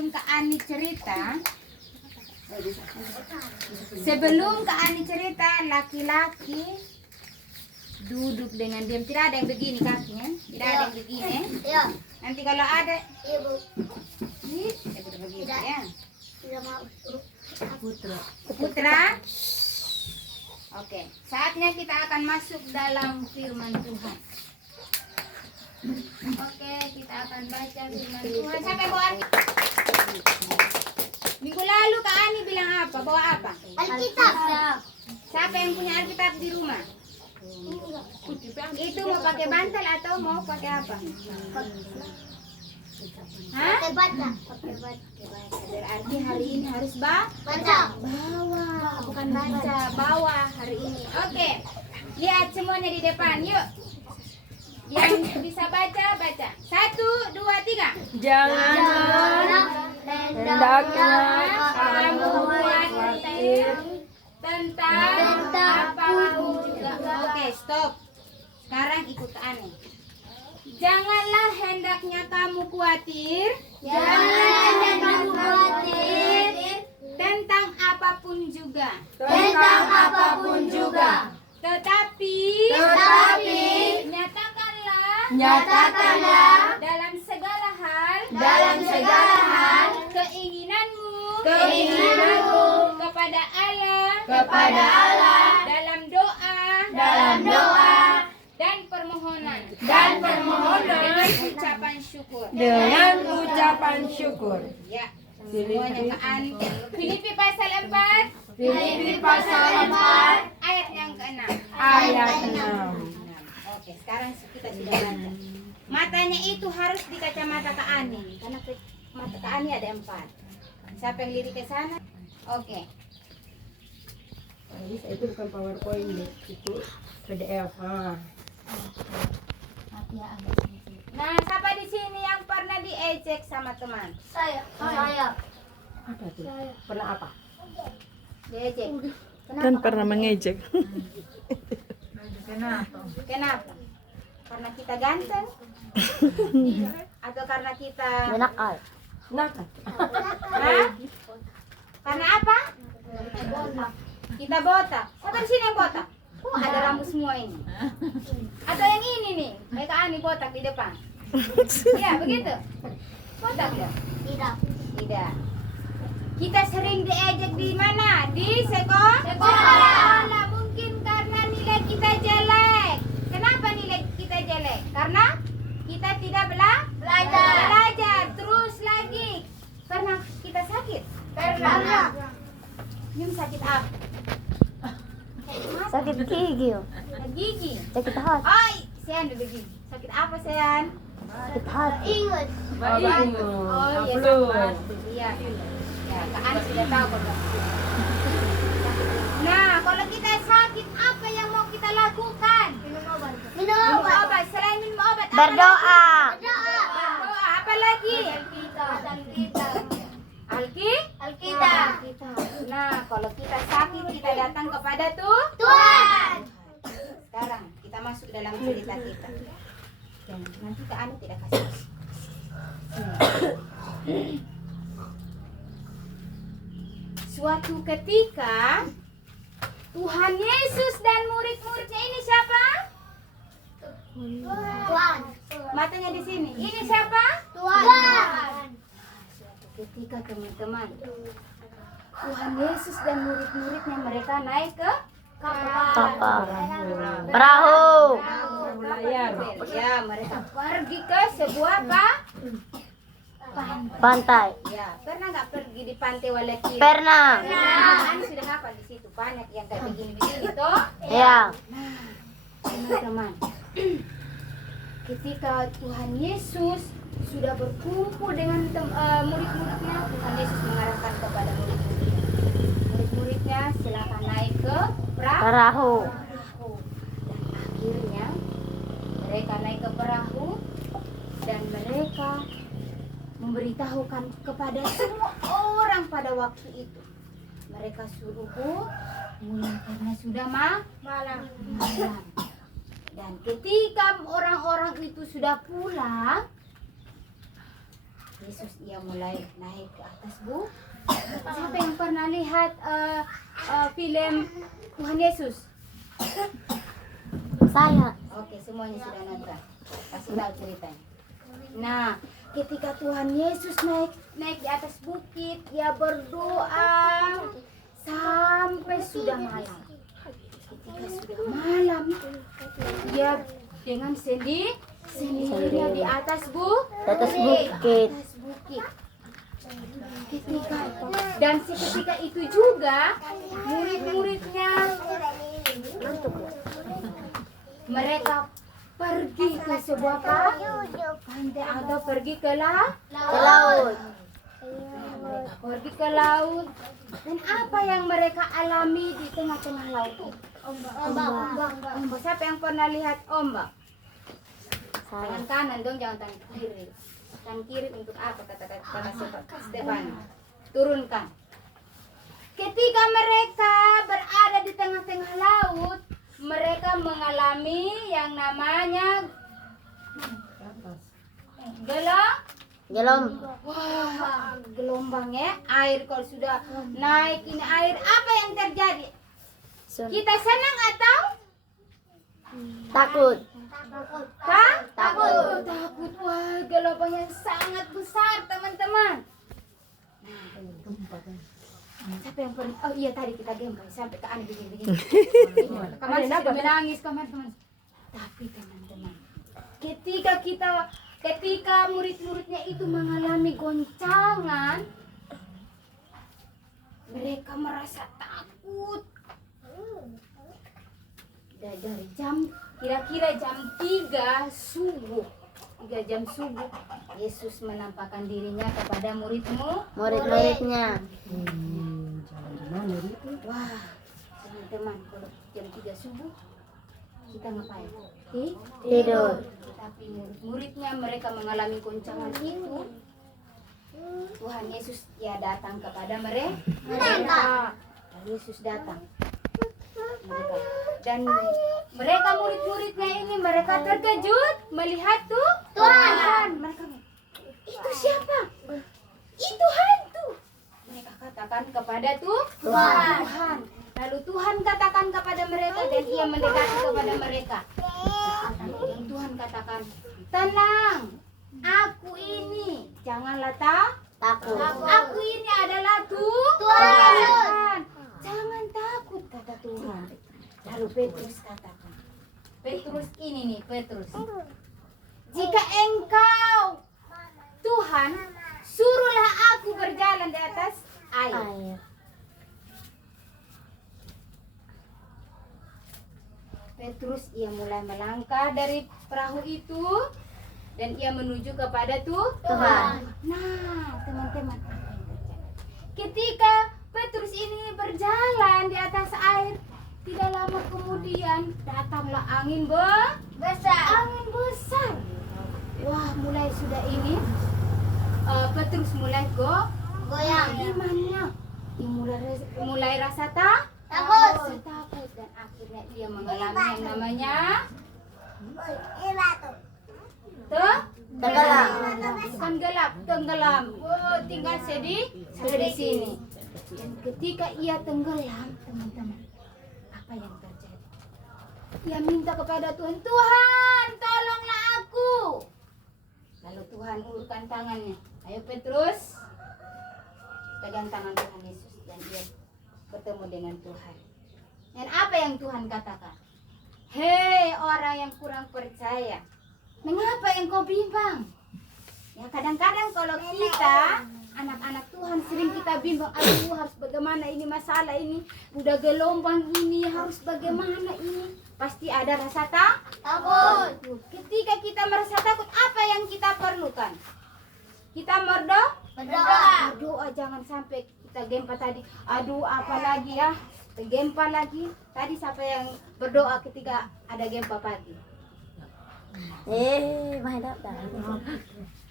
sebelum Kak Ani cerita, sebelum Kak Ani cerita, laki-laki duduk dengan diam. Tidak ada yang begini kakinya, tidak ada yang begini. Iya. Nanti kalau ada, Iya, Bu. begini ya. Tidak mau. Putra. Oke, saatnya kita akan masuk dalam firman Tuhan. Oke, kita akan baca firman Tuhan. Siapa yang bawa Alkitab? Minggu lalu Kak Ani bilang apa? Bawa apa? Alkitab. Siapa yang punya Alkitab di rumah? Itu mau pakai bantal atau mau pakai apa? Hah? Pakai baca. Berarti hari ini harus Baca. bawa, bukan baca, bawa hari ini. Oke, lihat semuanya di depan, yuk. Yang bisa baca, baca. 1, 2, 3. Janganlah hendaknya kamu khawatir Tentang apapun juga. Oke, stop. Sekarang ikut ke Ani. Janganlah hendaknya kamu khawatir. Jangan kamu khawatir Tentang apapun juga. tentang apapun juga. Tetapi Nyatakanlah dalam segala hal keinginanmu kepada Allah dalam doa dan permohonan dengan ucapan syukur. dengan ucapan syukur. Ya, semuanya Kaan. Filipi pasal 4 ayat yang ke-6. Ayat 6. Oke, sekarang kita sudah baca. Matanya itu harus di kacamata Kak Ani, karena mata Kak Ani ada 4. Siapa yang lirik ke sana? Oke. Itu bukan PowerPoint, itu PDF. Nah, siapa di sini yang pernah diejek sama teman? Saya. Apa tuh? Pernah apa? Diejek. Kan pernah mengejek. Kenapa? Karena kita ganteng? Atau karena kita Nakal. Hah? Karena apa? Kita botak. Siapa di sini yang botak? Oh, ada rambut semua ini. Atau yang ini nih, kayak Kak Ani botak di depan. Iya, begitu. Botak ya? Tidak. Kita sering diejek di mana? Di sekolah. Mungkin karena nilai kita jelek. Kenapa nilai kita jelek? Karena kita tidak belajar. Terus lagi. Pernah kita sakit? Pernah. Yum, sakit apa? Sakit gigi. Gigi. Sakit hati. Oi, Sean begini. Sakit apa, Sean? Sakit hati. Ingat. Oh iya, sama. Iya. Ya, Kak Ani sudah tahu kalau. Nah, kalau kita sakit, apa yang mau kita lakukan? Minum obat. Selain minum obat, apa Berdoa. lagi? Berdoa. Apa lagi? Alkitab. Nah, kalau kita sakit, kita datang kepada Tuhan. Sekarang kita masuk dalam cerita kita. Dan nanti Kak Ani tidak kasih. Suatu ketika Tuhan Yesus dan murid-muridnya ini siapa? Tuhan. Matanya di sini. Ini siapa? Tuhan. Suatu ketika teman-teman, Tuhan Yesus dan murid-muridnya mereka naik ke Kapal. Perahu. layar. Ya, mereka pergi ke sebuah Pantai. Ya, pernah nggak pergi di pantai Walakiri? Pernah. Nah, Ani sudah hafal di situ banyak yang kayak begini-begini toh. Ya. Teman-teman, ketika Tuhan Yesus sudah berkumpul dengan murid-muridnya, Tuhan Yesus mengarahkan kepada murid-muridnya. Murid-muridnya silakan naik ke Perahu. Dan akhirnya mereka naik ke perahu dan mereka memberitahukan kepada semua orang pada waktu itu. Mereka suruh pulang karena sudah malam. Dan ketika orang-orang itu sudah pulang, Yesus ia mulai naik ke atas, Bu. Siapa yang pernah lihat film Tuhan Yesus? Saya. Oke, semuanya sudah nonton. Kasih tahu ceritanya. Nah, ketika Tuhan Yesus naik di atas bukit, ia berdoa sampai sudah malam. Ketika sudah malam, ia dengan sendirinya di atas Di atas bukit. atas bukit. Seketika itu juga murid-muridnya mereka pergi ke sebuah pantai atau pergi ke laut. Pergi ke laut. Dan apa yang mereka alami di tengah-tengah laut itu? Ombak. Siapa yang pernah lihat ombak? Tangan kanan dong, jangan tangan kiri. Tangan kiri untuk apa? Kata Stefan. Turunkan. Ketika mereka berada di tengah-tengah laut, mereka mengalami yang namanya wah, gelombangnya air. Kalau sudah naik ini air, apa yang terjadi? Kita senang atau Takut. takut? Takut. Wah, gelombangnya sangat besar, teman-teman. Siapa yang pernah? Oh iya, tadi kita gempa sampai ke aneh begini. Kemarin sudah menangis teman-teman. Tapi teman-teman, ketika murid-muridnya itu mengalami goncangan, mereka merasa takut. Dari kira-kira jam 3 subuh, 3 jam subuh, Yesus menampakkan dirinya kepada murid-muridnya. Wah, teman-teman, kalau jam 3 subuh kita ngapain? Tidur. Tapi murid-muridnya mereka mengalami goncangan itu. Tuhan Yesus ia datang kepada mereka. Yesus datang. Dan mereka murid-muridnya ini mereka terkejut melihat Tuhan. Mereka, itu siapa? Itu hantu. Mereka katakan kepada Tuhan. Lalu Tuhan katakan kepada mereka dan ia mendekati kepada mereka. Dan Tuhan katakan, tenang, aku ini, janganlah takut. Aku ini adalah Tuhan. Jangan takut, kata Tuhan. Lalu Petrus katakan, Petrus ini nih, Petrus. Jika engkau Tuhan, suruhlah aku berjalan di atas air. Petrus ia mulai melangkah dari perahu itu dan ia menuju kepada Tuhan. Nah, teman-teman, ketika Petrus ini berjalan di atas air, tidak lama kemudian datanglah angin besar. Wah, mulai sudah ini Petrus mulai goyang imannya. Dia mulai rasa takut dan akhirnya dia mengalami yang namanya tenggelam. Oh, tinggal di sini. Dan ketika ia tenggelam, teman-teman, apa yang terjadi? Ia minta kepada Tuhan, Tuhan, tolonglah aku. Lalu Tuhan ulurkan tangannya. Ayo Petrus, pegang tangan Tuhan Yesus dan dia bertemu dengan Tuhan. Dan apa yang Tuhan katakan? Hei orang yang kurang percaya, mengapa engkau bimbang? Ya, kadang-kadang kalau kita anak-anak Tuhan sering kita bimbang, aduh harus bagaimana ini masalah ini, udah gelombang ini harus bagaimana ini, pasti ada rasa takut. Ketika kita merasa takut, apa yang kita perlukan? Kita berdoa, jangan sampai kita gempa tadi. Aduh apalagi ya, gempa lagi. Tadi siapa yang berdoa ketika ada gempa pagi?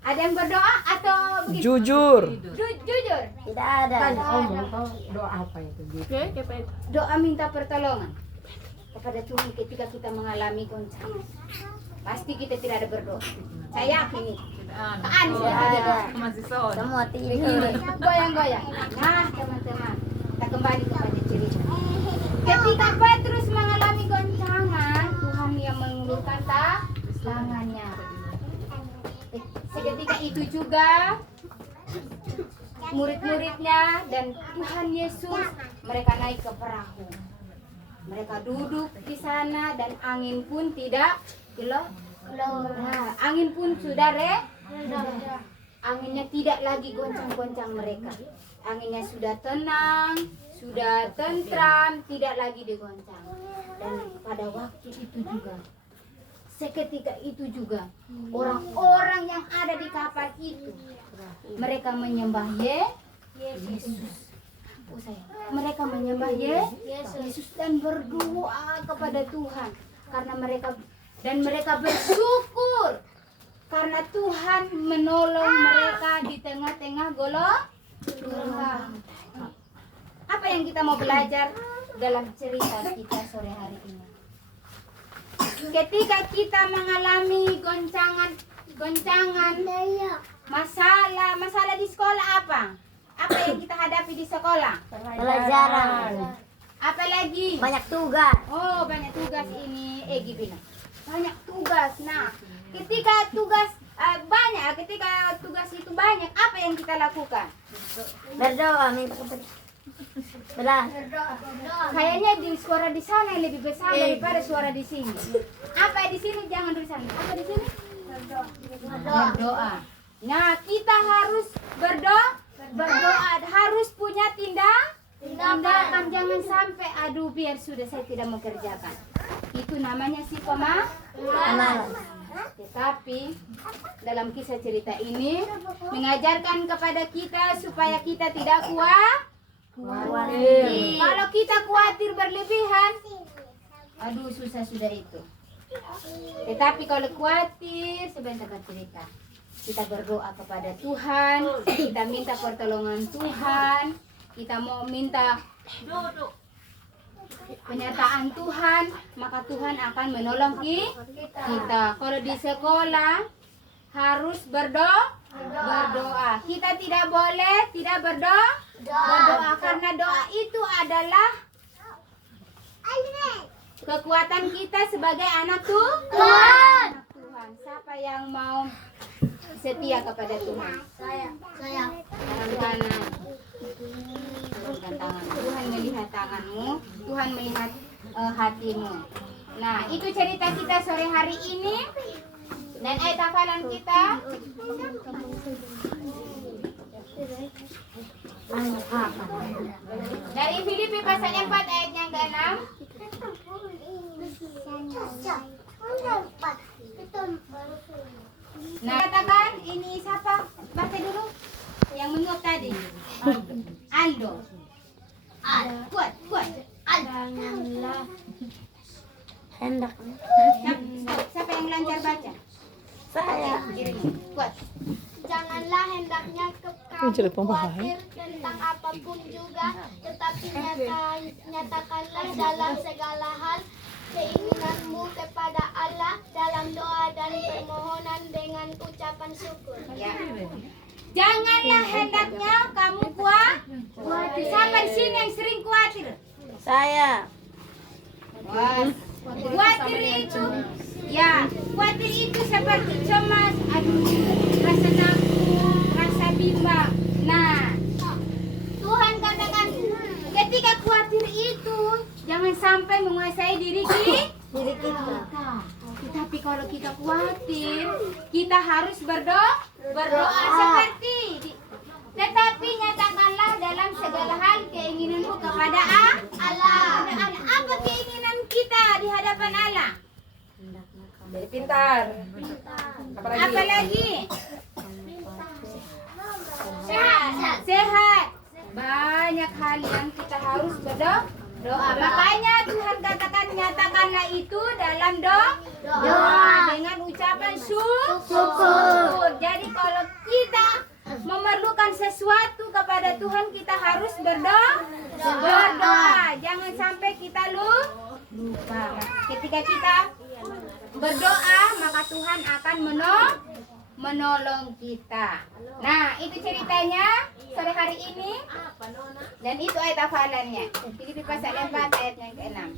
Ada yang berdoa atau begitu? Jujur. Jujur. Tidak ada. Doa apa itu? Doa minta pertolongan kepada Tuhan ketika kita mengalami goncangan. Pasti kita tidak ada berdoa. Saya yakin itu. Kaan sudah ada. Masih son. Semua tidur. Begini, goyang-goyang. Nah, teman-teman, kita kembali kepada cerita. Ketika Petrus mengalami goncangan, Tuhan yang mengulurkan tangannya. Seketika itu juga murid-muridnya dan Tuhan Yesus mereka naik ke perahu. Mereka duduk di sana dan angin pun tidak Nah, angin pun sudah anginnya tidak lagi goncang-goncang mereka. Anginnya sudah tenang, sudah tentram, tidak lagi digoncang. Dan pada waktu itu juga, seketika itu juga, orang-orang yang ada di kapal itu, mereka menyembah Yesus. Mereka menyembah Yesus dan berdoa kepada Tuhan karena mereka bersyukur karena Tuhan menolong mereka di tengah-tengah gelombang. Apa yang kita mau belajar dalam cerita kita sore hari ini? Ketika kita mengalami goncangan, masalah di sekolah apa? Apa yang kita hadapi di sekolah? Pelajaran. Apa lagi? Banyak tugas. Oh, banyak tugas ini. Egi bilang. Banyak tugas. Nah, ketika tugas ketika tugas itu banyak, apa yang kita lakukan? Berdoa, minta kepada Kayaknya di suara di sana yang lebih besar daripada suara di sini. Apa di sini? Jangan di sana. Apa di sini? Berdoa. Nah, kita harus berdoa, harus punya tindakan. Jangan sampai aduh biar sudah saya tidak mengerjakan. Itu namanya si pemalas. Tetapi dalam kisah cerita ini mengajarkan kepada kita supaya kita tidak khawatir. Kalau kita khawatir berlebihan, aduh susah sudah itu. Tetapi kalau khawatir, sebentar cerita. Kita berdoa kepada Tuhan, kita minta pertolongan Tuhan, kita mau minta penyertaan Tuhan, maka Tuhan akan menolong kita. Kalau di sekolah harus berdoa. Kita tidak boleh tidak berdoa karena doa itu adalah kekuatan kita sebagai anak Tuhan. Siapa yang mau setia kepada Tuhan? Saya. Tuhan melihat tanganmu, Tuhan melihat hatimu. Nah, itu cerita kita sore hari ini. Dan ayat hafalan kita dari Filipi pasal 4 ayat yang ke-6. Nah, katakan ini siapa? Baca dulu. Yang menguap tadi. Aldo. Kuat. Janganlah hendak Siapa yang lancar baca? saya. Kuat. Janganlah hendaknya Jadi kamu pembahasan. khawatir tentang apapun juga, tetapi nyatakanlah dalam segala hal keinginanmu kepada Allah dalam doa dan permohonan dengan ucapan syukur. Ya. Janganlah hendaknya kamu khawatir. Siapa di sini yang sering khawatir? Saya. Khawatir itu, khawatir itu seperti cemas, rasa takut, rasa bimbang. Nah, Tuhan katakan ketika khawatir itu jangan sampai menguasai diri kita. Tetapi kalau kita khawatir, kita harus berdoa seperti tetapi nyatakanlah dalam segala hal keinginanmu kepada Allah. Apa keinginan kita di hadapan Allah? Jadi pintar. Apa lagi? Sehat. Banyak hal yang kita harus berdoa. Makanya Tuhan katakan nyatakanlah itu dalam doa dengan ucapan syukur. Jadi kalau kita memerlukan sesuatu kepada Tuhan, kita harus berdoa. Jangan sampai kita lupa. Ketika kita berdoa, maka maka Tuhan akan menolong kita. Nah, itu ceritanya sore hari ini. Dan itu ayat hafalannya. Filipi pasal 4 ayat yang ke-6.